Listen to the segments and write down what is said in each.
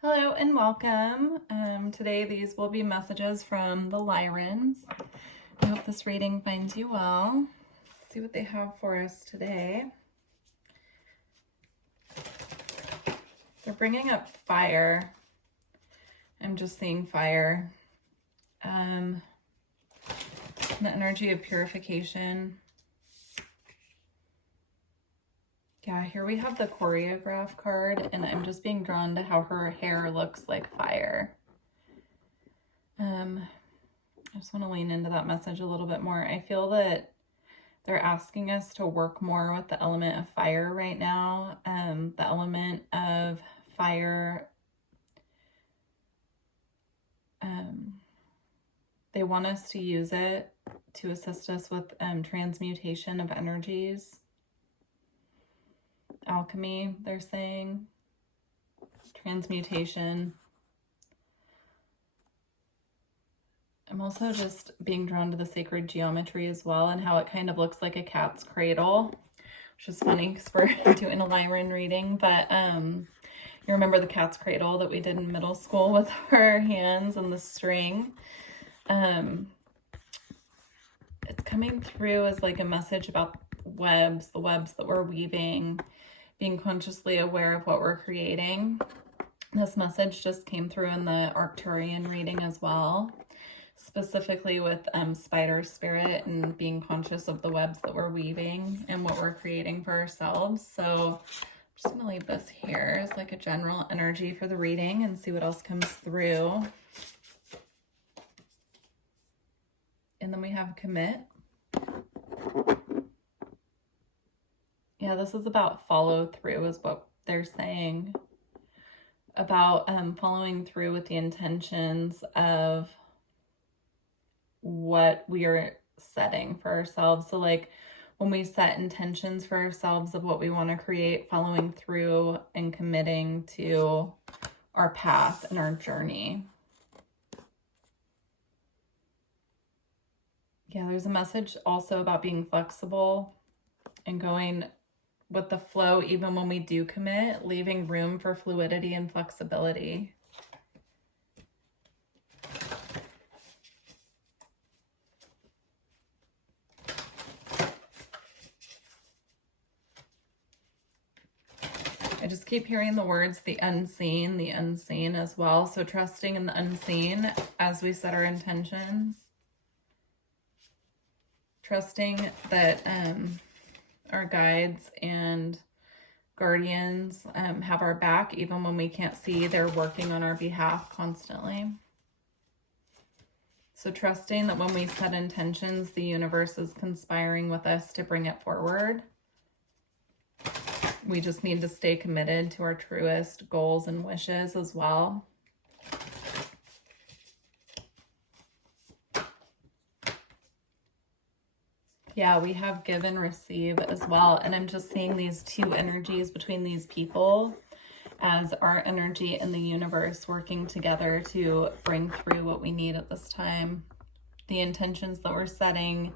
Hello and welcome. Today these will be messages from the Lyrans. I hope this reading finds you well. Let's see what they have for us today. They're bringing up fire. I'm just seeing fire. The energy of purification. Yeah, here we have the choreograph card, and I'm just being drawn to how her hair looks like fire. I just want to lean into that message a little bit more. I feel that they're asking us to work more with the element of fire right now. The element of fire, they want us to use it to assist us with transmutation of energies. Alchemy, they're saying. Transmutation. I'm also just being drawn to the sacred geometry as well, and how it kind of looks like a cat's cradle, which is funny because we're doing a Lyran reading, but you remember the cat's cradle that we did in middle school with our hands and the string? It's coming through as like a message about webs, the webs that we're weaving, being consciously aware of what we're creating. This message just came through in the Arcturian reading as well, specifically with spider spirit and being conscious of the webs that we're weaving and what we're creating for ourselves. So I'm just going to leave this here as like a general energy for the reading and see what else comes through. And then we have commit. Yeah, this is about follow through is what they're saying. About following through with the intentions of what we are setting for ourselves. So like when we set intentions for ourselves of what we want to create, following through and committing to our path and our journey. Yeah, there's a message also about being flexible and going with the flow even when we do commit, leaving room for fluidity and flexibility. I just keep hearing the words, the unseen as well. So trusting in the unseen as we set our intentions. Trusting that our guides and guardians have our back even when we can't see. They're working on our behalf constantly. So trusting that when we set intentions, the universe is conspiring with us to bring it forward. We just need to stay committed to our truest goals and wishes as well. Yeah, we have give and receive as well. And I'm just seeing these two energies between these people as our energy and the universe working together to bring through what we need at this time. The intentions that we're setting,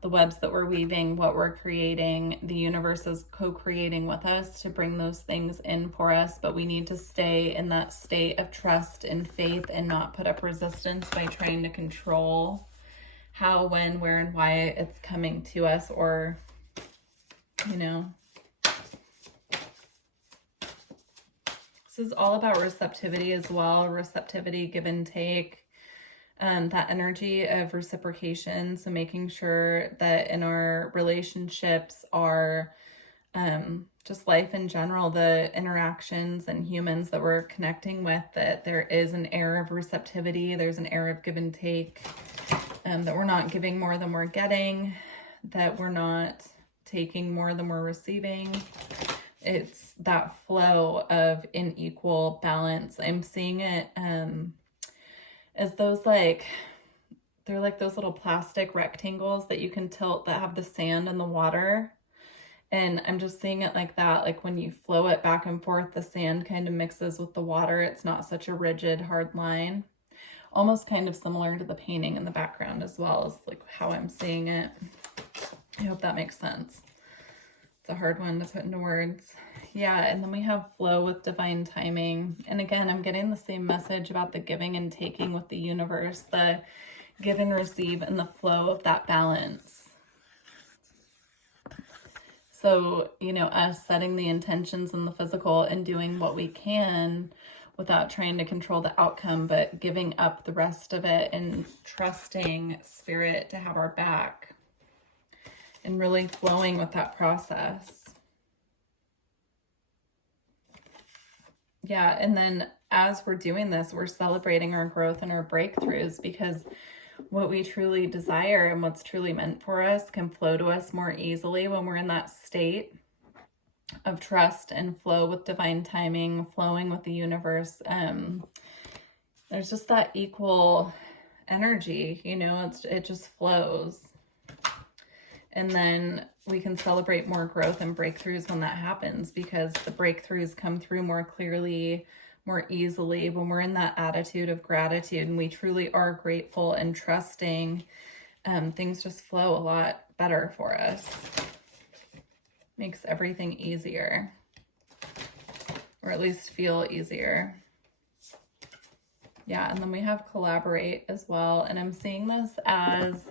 the webs that we're weaving, what we're creating, the universe is co-creating with us to bring those things in for us, but we need to stay in that state of trust and faith and not put up resistance by trying to control how, when, where, and why it's coming to us, or, you know. This is all about receptivity as well. Receptivity, give and take. That energy of reciprocation. So making sure that in our relationships, our just life in general, the interactions and humans that we're connecting with, that there is an air of receptivity. There's an air of give and take. That we're not giving more than we're getting, that we're not taking more than we're receiving. It's that flow of in equal balance. I'm seeing it as those like, they're like those little plastic rectangles that you can tilt that have the sand and the water. And I'm just seeing it like that. Like when you flow it back and forth, the sand kind of mixes with the water. It's not such a rigid, hard line. Almost kind of similar to the painting in the background as well, as like how I'm seeing it. I hope that makes sense. It's a hard one to put into words. Yeah, and then we have flow with divine timing. And again, I'm getting the same message about the giving and taking with the universe, the give and receive and the flow of that balance. So, you know, us setting the intentions in the physical and doing what we can without trying to control the outcome, but giving up the rest of it and trusting spirit to have our back and really flowing with that process. Yeah, and then as we're doing this, we're celebrating our growth and our breakthroughs, because what we truly desire and what's truly meant for us can flow to us more easily when we're in that state of trust and flow with divine timing, flowing with the universe. There's just that equal energy, you know, it just flows. And then we can celebrate more growth and breakthroughs when that happens, because the breakthroughs come through more clearly, more easily when we're in that attitude of gratitude and we truly are grateful and trusting. Things just flow a lot better for us. Makes everything easier, or at least feel easier. Yeah, and then we have collaborate as well. And I'm seeing this as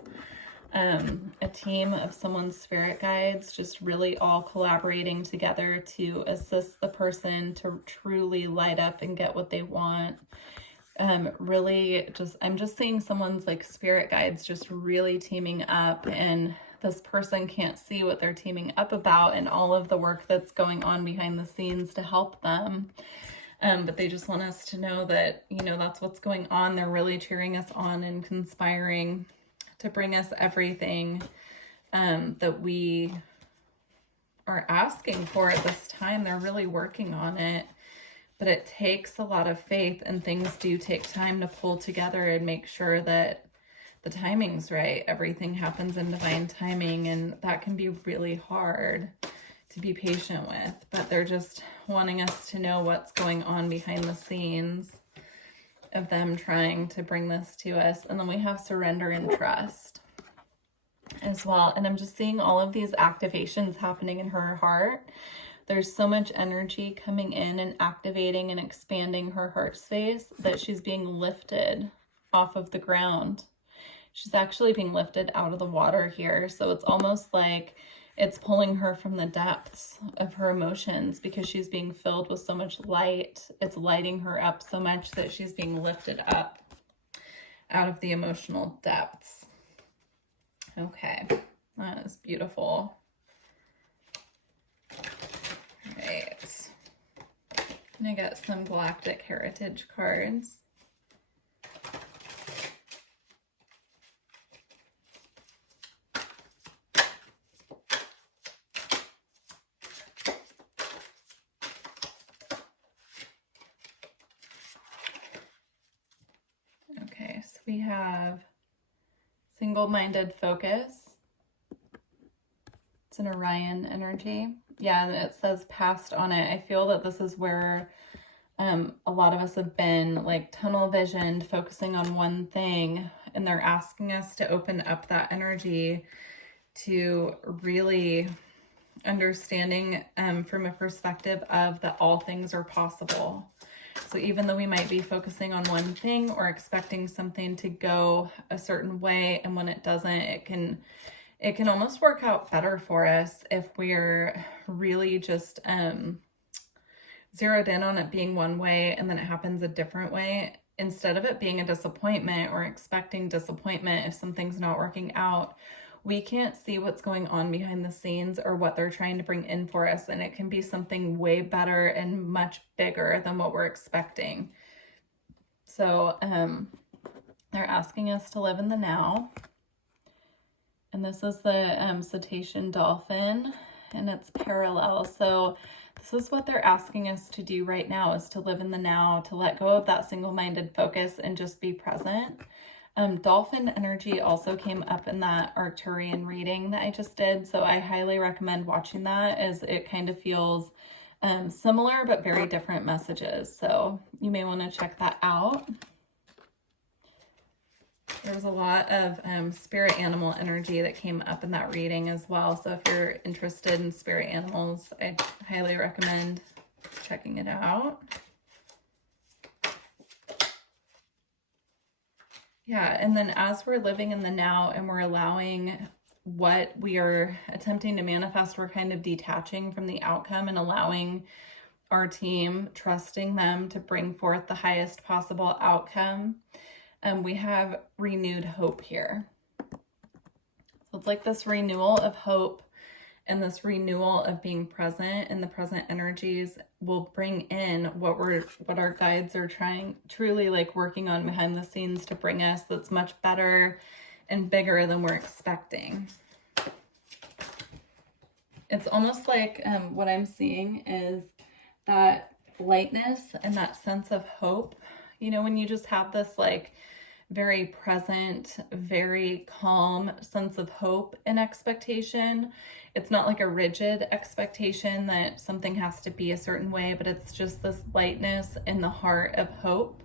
a team of someone's spirit guides, just really all collaborating together to assist the person to truly light up and get what they want. Really just, I'm just seeing someone's like spirit guides just really teaming up, and this person can't see what they're teaming up about and all of the work that's going on behind the scenes to help them. But they just want us to know that, you know, that's what's going on. They're really cheering us on and conspiring to bring us everything that we are asking for at this time. They're really working on it, but it takes a lot of faith, and things do take time to pull together and make sure that the timing's right. Everything happens in divine timing, and that can be really hard to be patient with, but they're just wanting us to know what's going on behind the scenes of them trying to bring this to us. And then we have surrender and trust as well. And I'm just seeing all of these activations happening in her heart. There's so much energy coming in and activating and expanding her heart space that she's being lifted off of the ground. She's actually being lifted out of the water here. So it's almost like it's pulling her from the depths of her emotions, because she's being filled with so much light. It's lighting her up so much that she's being lifted up out of the emotional depths. Okay, that is beautiful. All right, and I got some Galactic Heritage cards. Okay, so we have single-minded focus. It's an Orion energy. Yeah, and it says past on it. I feel that this is where a lot of us have been like tunnel visioned, focusing on one thing, and they're asking us to open up that energy to really understanding from a perspective of that all things are possible. So even though we might be focusing on one thing or expecting something to go a certain way, and when it doesn't, it can almost work out better for us if we're really just zeroed in on it being one way and then it happens a different way, instead of it being a disappointment or expecting disappointment if something's not working out. We can't see what's going on behind the scenes or what they're trying to bring in for us, and it can be something way better and much bigger than what we're expecting. So they're asking us to live in the now. And this is the cetacean dolphin, and it's parallel. So this is what they're asking us to do right now, is to live in the now, to let go of that single-minded focus and just be present. Dolphin energy also came up in that Arcturian reading that I just did, so I highly recommend watching that, as it kind of feels similar but very different messages. So you may want to check that out. There was a lot of spirit animal energy that came up in that reading as well. So if you're interested in spirit animals, I highly recommend checking it out. Yeah, and then as we're living in the now and we're allowing what we are attempting to manifest, we're kind of detaching from the outcome and allowing our team, trusting them to bring forth the highest possible outcome. We have renewed hope here. So it's like this renewal of hope and this renewal of being present, and the present energies will bring in what our guides are truly like working on behind the scenes to bring us, that's much better and bigger than we're expecting. It's almost like what I'm seeing is that lightness and that sense of hope. You know, when you just have this like very present, very calm sense of hope and expectation. It's not like a rigid expectation that something has to be a certain way, but it's just this lightness in the heart of hope.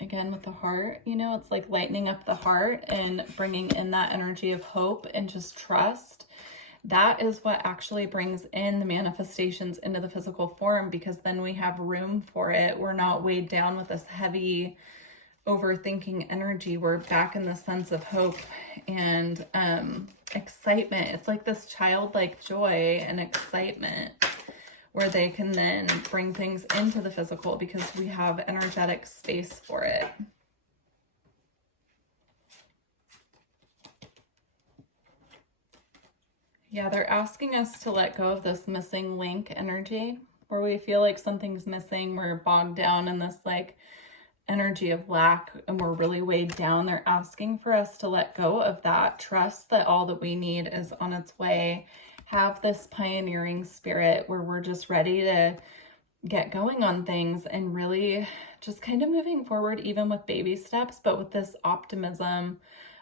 Again, with the heart, you know, it's like lightening up the heart and bringing in that energy of hope and just trust. That is what actually brings in the manifestations into the physical form, because then we have room for it. We're not weighed down with this heavy overthinking energy. We're back in the sense of hope and excitement. It's like this childlike joy and excitement where they can then bring things into the physical because we have energetic space for it. Yeah, they're asking us to let go of this missing link energy where we feel like something's missing. We're bogged down in this like energy of lack and we're really weighed down. They're asking for us to let go of that, trust that all that we need is on its way, have this pioneering spirit where we're just ready to get going on things and really just kind of moving forward, even with baby steps, but with this optimism.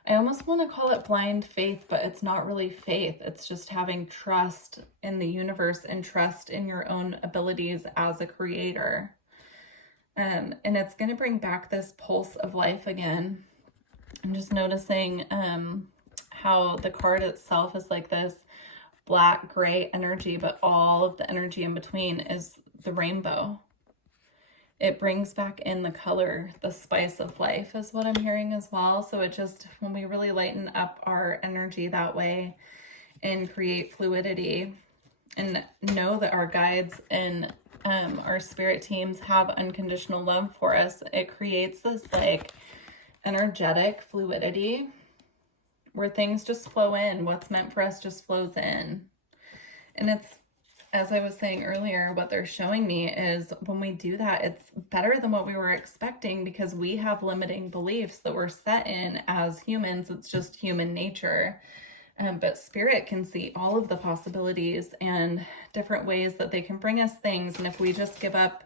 I almost want to call it blind faith, but it's not really faith. It's just having trust in the universe and trust in your own abilities as a creator. And it's going to bring back this pulse of life again. I'm just noticing how the card itself is like this black gray energy, but all of the energy in between is the rainbow. It brings back in the color, the spice of life is what I'm hearing as well. So it just, when we really lighten up our energy that way and create fluidity and know that our guides and our spirit teams have unconditional love for us, it creates this like energetic fluidity where things just flow in. What's meant for us just flows in. And it's, as I was saying earlier, what they're showing me is when we do that, it's better than what we were expecting because we have limiting beliefs that we're set in as humans. It's just human nature. But spirit can see all of the possibilities and different ways that they can bring us things. And if we just give up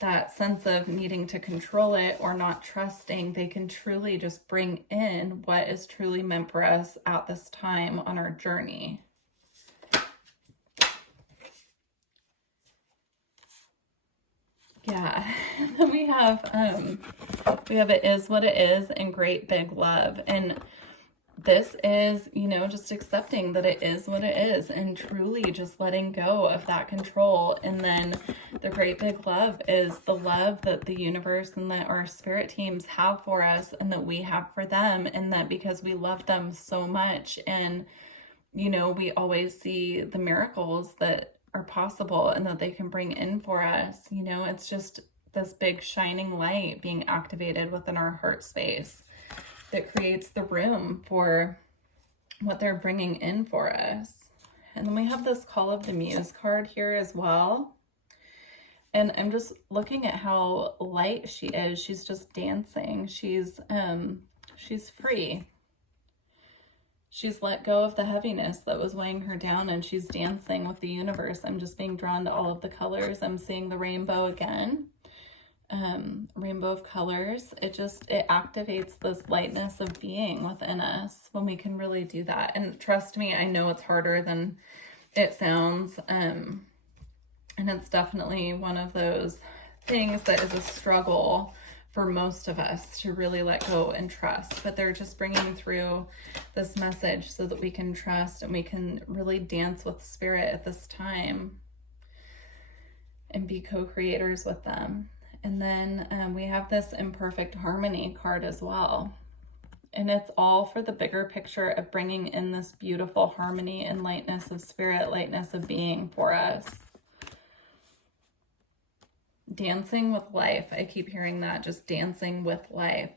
that sense of needing to control it or not trusting, they can truly just bring in what is truly meant for us at this time on our journey. Yeah, then we have it is what it is and great big love. And this is, you know, just accepting that it is what it is and truly just letting go of that control. And then the great big love is the love that the universe and that our spirit teams have for us and that we have for them. And that because we love them so much and, you know, we always see the miracles that are possible and that they can bring in for us. You know, it's just this big shining light being activated within our heart space that creates the room for what they're bringing in for us. And then we have this Call of the Muse card here as well. And I'm just looking at how light she is. She's just dancing. She's free. She's let go of the heaviness that was weighing her down and she's dancing with the universe. I'm just being drawn to all of the colors. I'm seeing the rainbow again. Rainbow of colors. It activates this lightness of being within us when we can really do that. And trust me, I know it's harder than it sounds. And it's definitely one of those things that is a struggle for most of us to really let go and trust. But they're just bringing through this message so that we can trust and we can really dance with spirit at this time and be co-creators with them. And then we have this imperfect harmony card as well. And it's all for the bigger picture of bringing in this beautiful harmony and lightness of spirit, lightness of being for us. Dancing with life. I keep hearing that, just dancing with life.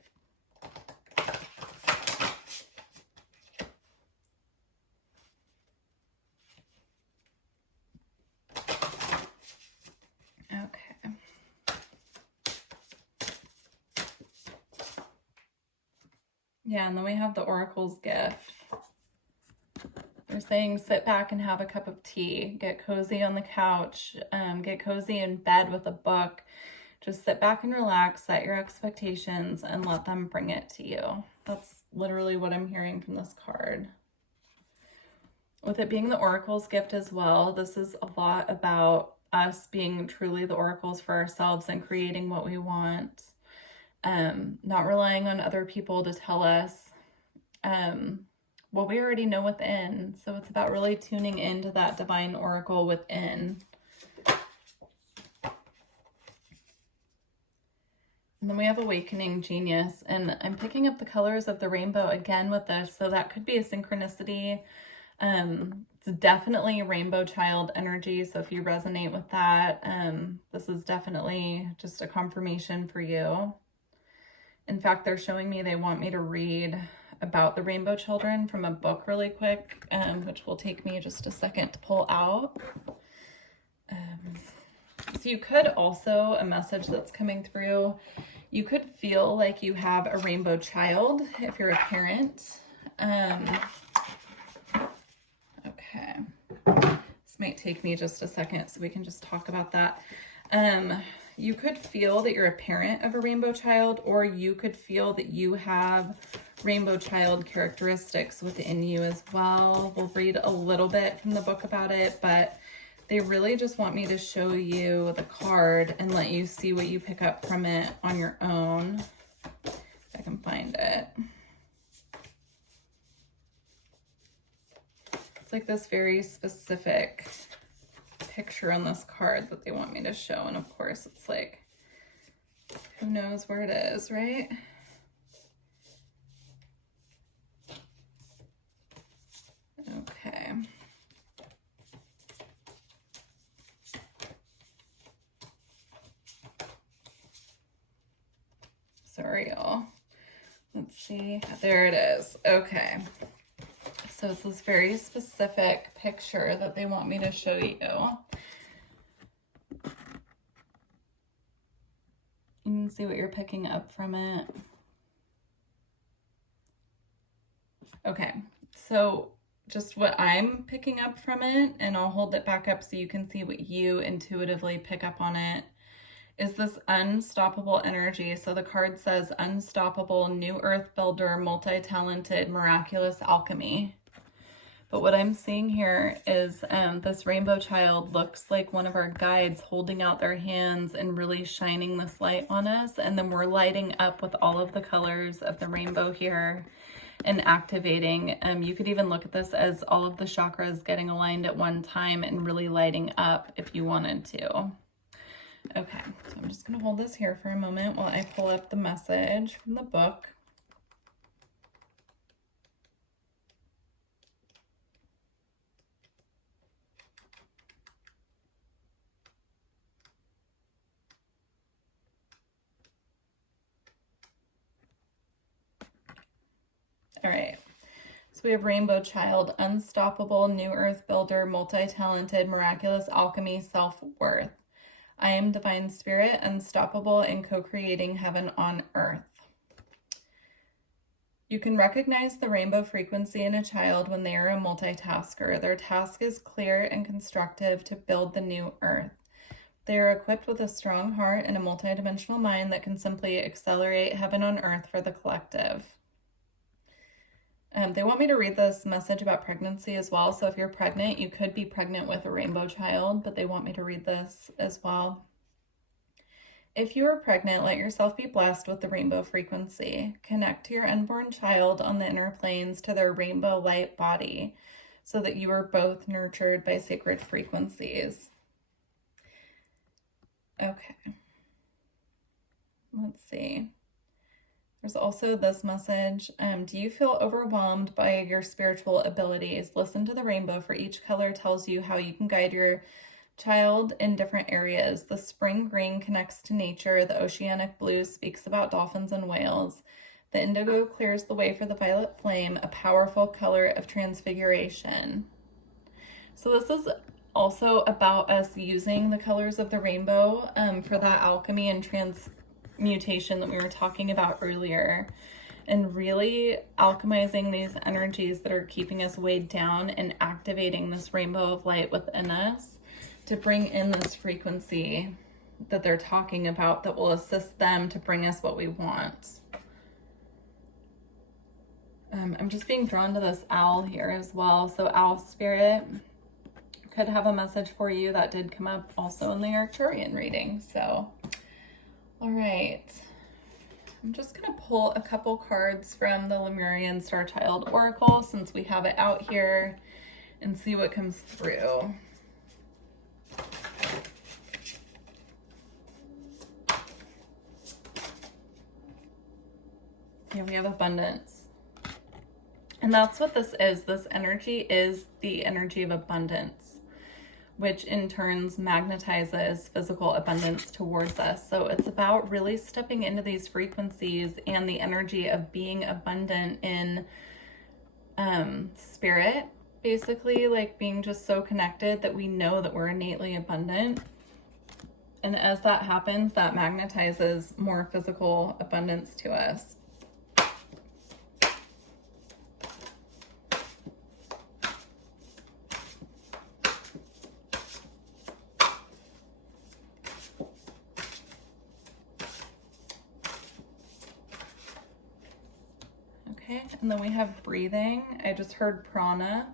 Okay. Yeah, and then we have the Oracle's gift. They're saying sit back and have a cup of tea, get cozy on the couch, get cozy in bed with a book. Just sit back and relax, set your expectations, and let them bring it to you. That's literally what I'm hearing from this card. With it being the Oracle's gift as well, this is a lot about us being truly the oracles for ourselves and creating what we want. Not relying on other people to tell us what we already know within. So it's about really tuning into that divine oracle within. And then we have Awakening Genius, and I'm picking up the colors of the rainbow again with this, so that could be a synchronicity. It's definitely rainbow child energy, so if you resonate with that, this is definitely just a confirmation for you. In fact, they're showing me they want me to read about the rainbow children from a book really quick, which will take me just a second to pull out. So you could also, a message that's coming through, you could feel like you have a rainbow child if you're a parent. Okay. This might take me just a second so we can just talk about that. You could feel that you're a parent of a rainbow child, or you could feel that you have rainbow child characteristics within you as well. We'll read a little bit from the book about it, but they really just want me to show you the card and let you see what you pick up from it on your own. If I can find it. It's like this very specific picture on this card that they want me to show, and of course it's like, who knows where it is, right? Okay. Sorry, y'all. Let's see. There it is. Okay. So it's this very specific picture that they want me to show you. You can see what you're picking up from it. Okay, so just what I'm picking up from it, and I'll hold it back up so you can see what you intuitively pick up on it, is this unstoppable energy. So the card says unstoppable, new earth builder, multi-talented, miraculous alchemy. But what I'm seeing here is this rainbow child looks like one of our guides holding out their hands and really shining this light on us. And then we're lighting up with all of the colors of the rainbow here and activating. You could even look at this as all of the chakras getting aligned at one time and really lighting up if you wanted to. Okay, so I'm just going to hold this here for a moment while I pull up the message from the book. All right, so we have Rainbow Child, unstoppable, new earth builder, multi-talented, miraculous alchemy, self-worth. I am divine spirit, unstoppable and co-creating heaven on earth. You can recognize the rainbow frequency in a child when they are a multitasker. Their task is clear and constructive to build the new earth. They are equipped with a strong heart and a multidimensional mind that can simply accelerate heaven on earth for the collective. They want me to read this message about pregnancy as well. So if you're pregnant, you could be pregnant with a rainbow child, but they want me to read this as well. If you are pregnant, let yourself be blessed with the rainbow frequency. Connect to your unborn child on the inner planes to their rainbow light body so that you are both nurtured by sacred frequencies. Okay. Let's see. There's also this message. Do you feel overwhelmed by your spiritual abilities? Listen to the rainbow, for each color tells you how you can guide your child in different areas. The spring green connects to nature. The oceanic blue speaks about dolphins and whales. The indigo clears the way for the violet flame, a powerful color of transfiguration. So this is also about us using the colors of the rainbow for that alchemy and transmutation that we were talking about earlier, and really alchemizing these energies that are keeping us weighed down and activating this rainbow of light within us to bring in this frequency that they're talking about that will assist them to bring us what we want. I'm just being drawn to this owl here as well. So owl spirit could have a message for you. That did come up also in the Arcturian reading. So, all right. I'm just going to pull a couple cards from the Lemurian Star Child Oracle since we have it out here and see what comes through. Here we have abundance. And that's what this is. This energy is the energy of abundance, which in turns magnetizes physical abundance towards us. So it's about really stepping into these frequencies and the energy of being abundant in spirit, basically, like being just so connected that we know that we're innately abundant. And as that happens, that magnetizes more physical abundance to us. Okay, and then we have breathing. I just heard prana.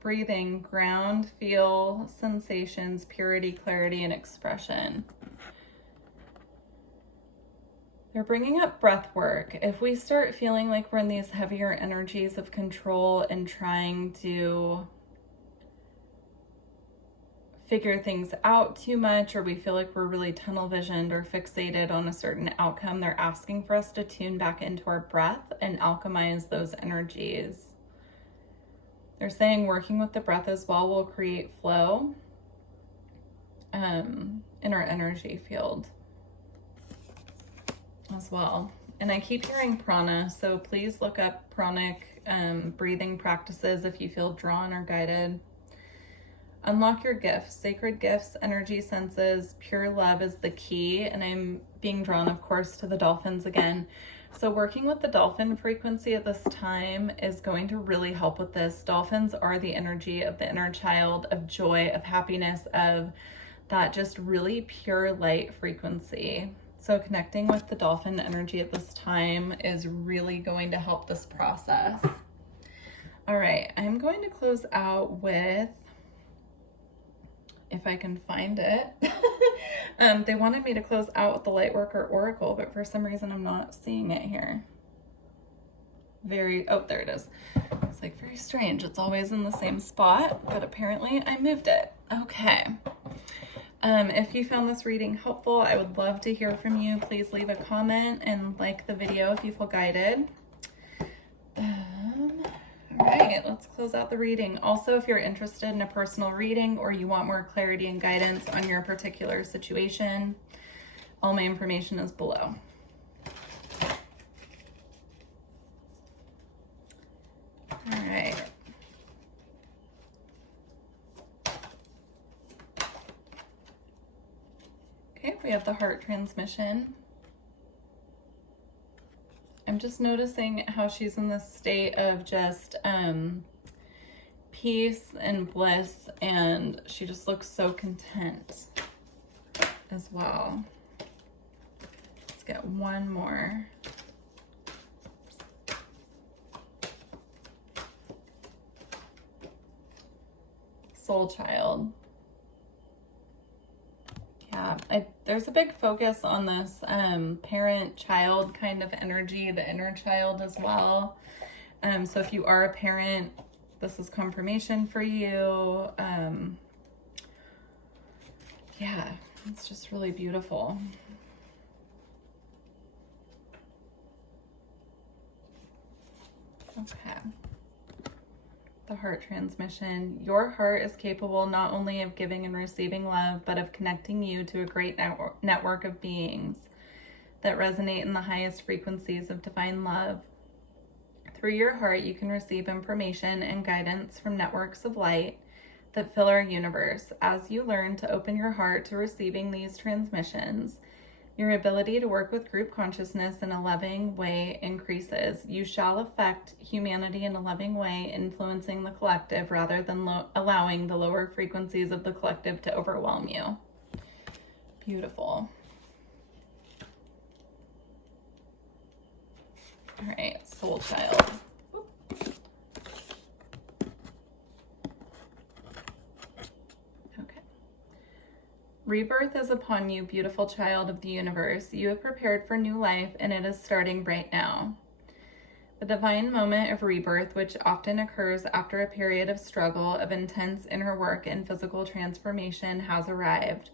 Breathing, ground, feel, sensations, purity, clarity, and expression. They're bringing up breath work. If we start feeling like we're in these heavier energies of control and trying to figure things out too much, or we feel like we're really tunnel visioned or fixated on a certain outcome, they're asking for us to tune back into our breath and alchemize those energies. They're saying working with the breath as well will create flow in our energy field as well. And I keep hearing prana, so please look up pranic breathing practices if you feel drawn or guided. Unlock your gifts, sacred gifts, energy senses, pure love is the key. And I'm being drawn, of course, to the dolphins again. So working with the dolphin frequency at this time is going to really help with this. Dolphins are the energy of the inner child, of joy, of happiness, of that just really pure light frequency. So connecting with the dolphin energy at this time is really going to help this process. All right, I'm going to close out with, if I can find it. They wanted me to close out with the Lightworker Oracle, but for some reason I'm not seeing it here. Oh, there it is. It's like very strange. It's always in the same spot, but apparently I moved it. Okay. If you found this reading helpful, I would love to hear from you. Please leave a comment and like the video if you feel guided. All right, let's close out the reading. Also, if you're interested in a personal reading or you want more clarity and guidance on your particular situation, all my information is below. All right. Okay, we have the heart transmission. I'm just noticing how she's in this state of just peace and bliss, and she just looks so content as well. Let's get one more. Soul child. Yeah, there's a big focus on this parent-child kind of energy, the inner child as well. So if you are a parent, this is confirmation for you. Yeah, it's just really beautiful. Okay. The heart transmission. Your heart is capable not only of giving and receiving love, but of connecting you to a great network of beings that resonate in the highest frequencies of divine love. Through your heart, you can receive information and guidance from networks of light that fill our universe. As you learn to open your heart to receiving these transmissions, your ability to work with group consciousness in a loving way increases. You shall affect humanity in a loving way, influencing the collective rather than allowing the lower frequencies of the collective to overwhelm you. Beautiful. All right, soul child. Rebirth is upon you, beautiful child of the universe. You have prepared for new life, and it is starting right now. The divine moment of rebirth, which often occurs after a period of struggle, of intense inner work and physical transformation, has arrived.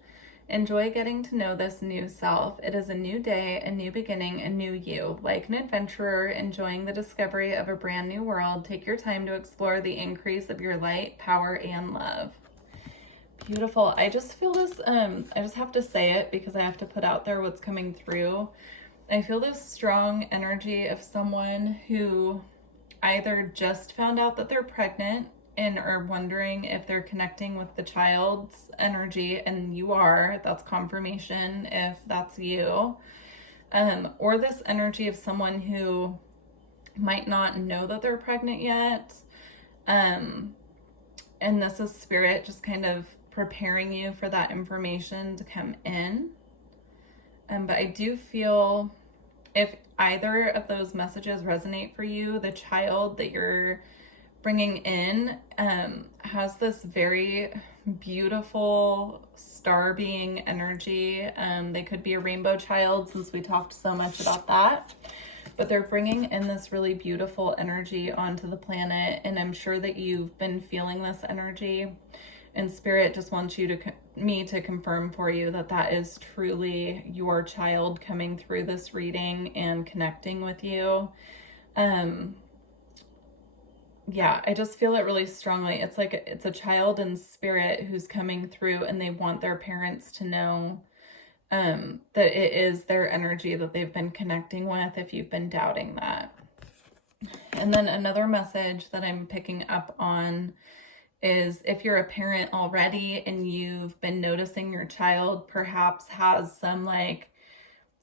Enjoy getting to know this new self. It is a new day, a new beginning, a new you. Like an adventurer enjoying the discovery of a brand new world, take your time to explore the increase of your light, power, and love. Beautiful. I just feel this, I just have to say it because I have to put out there what's coming through. I feel this strong energy of someone who either just found out that they're pregnant and are wondering if they're connecting with the child's energy, and you are, that's confirmation if that's you. Or this energy of someone who might not know that they're pregnant yet. And this is spirit just kind of preparing you for that information to come in. But I do feel if either of those messages resonate for you, the child that you're bringing in has this very beautiful star being energy. They could be a rainbow child since we talked so much about that. But they're bringing in this really beautiful energy onto the planet, and I'm sure that you've been feeling this energy. And spirit just wants you me to confirm for you that that is truly your child coming through this reading and connecting with you. Yeah, I just feel it really strongly. It's like it's a child in spirit who's coming through, and they want their parents to know that it is their energy that they've been connecting with, if you've been doubting that. And then another message that I'm picking up on is if you're a parent already and you've been noticing your child perhaps has some like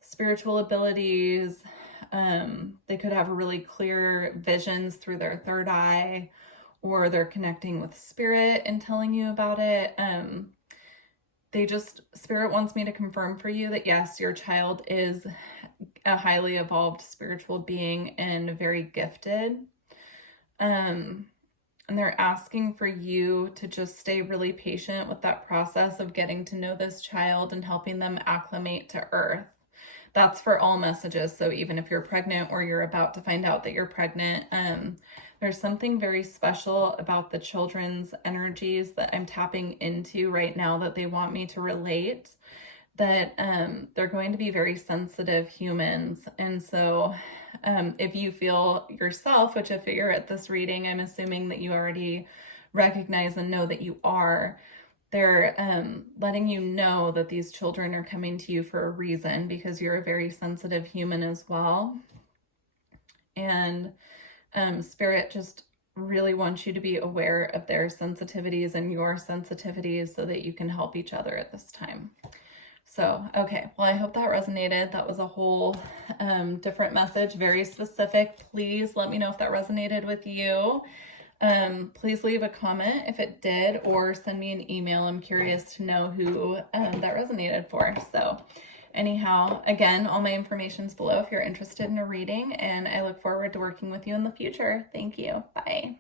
spiritual abilities, they could have really clear visions through their third eye, or they're connecting with spirit and telling you about it. Spirit wants me to confirm for you that yes, your child is a highly evolved spiritual being and very gifted. And they're asking for you to just stay really patient with that process of getting to know this child and helping them acclimate to Earth. That's for all messages. So even if you're pregnant or you're about to find out that you're pregnant, there's something very special about the children's energies that I'm tapping into right now that they want me to relate, that they're going to be very sensitive humans. And so if you feel yourself, which if you're at this reading, I'm assuming that you already recognize and know that you are, they're letting you know that these children are coming to you for a reason, because you're a very sensitive human as well. And spirit just really wants you to be aware of their sensitivities and your sensitivities so that you can help each other at this time. So, okay, well, I hope that resonated. That was a whole different message, very specific. Please let me know if that resonated with you. Please leave a comment if it did, or send me an email. I'm curious to know who that resonated for. So anyhow, again, all my information's below if you're interested in a reading, and I look forward to working with you in the future. Thank you. Bye.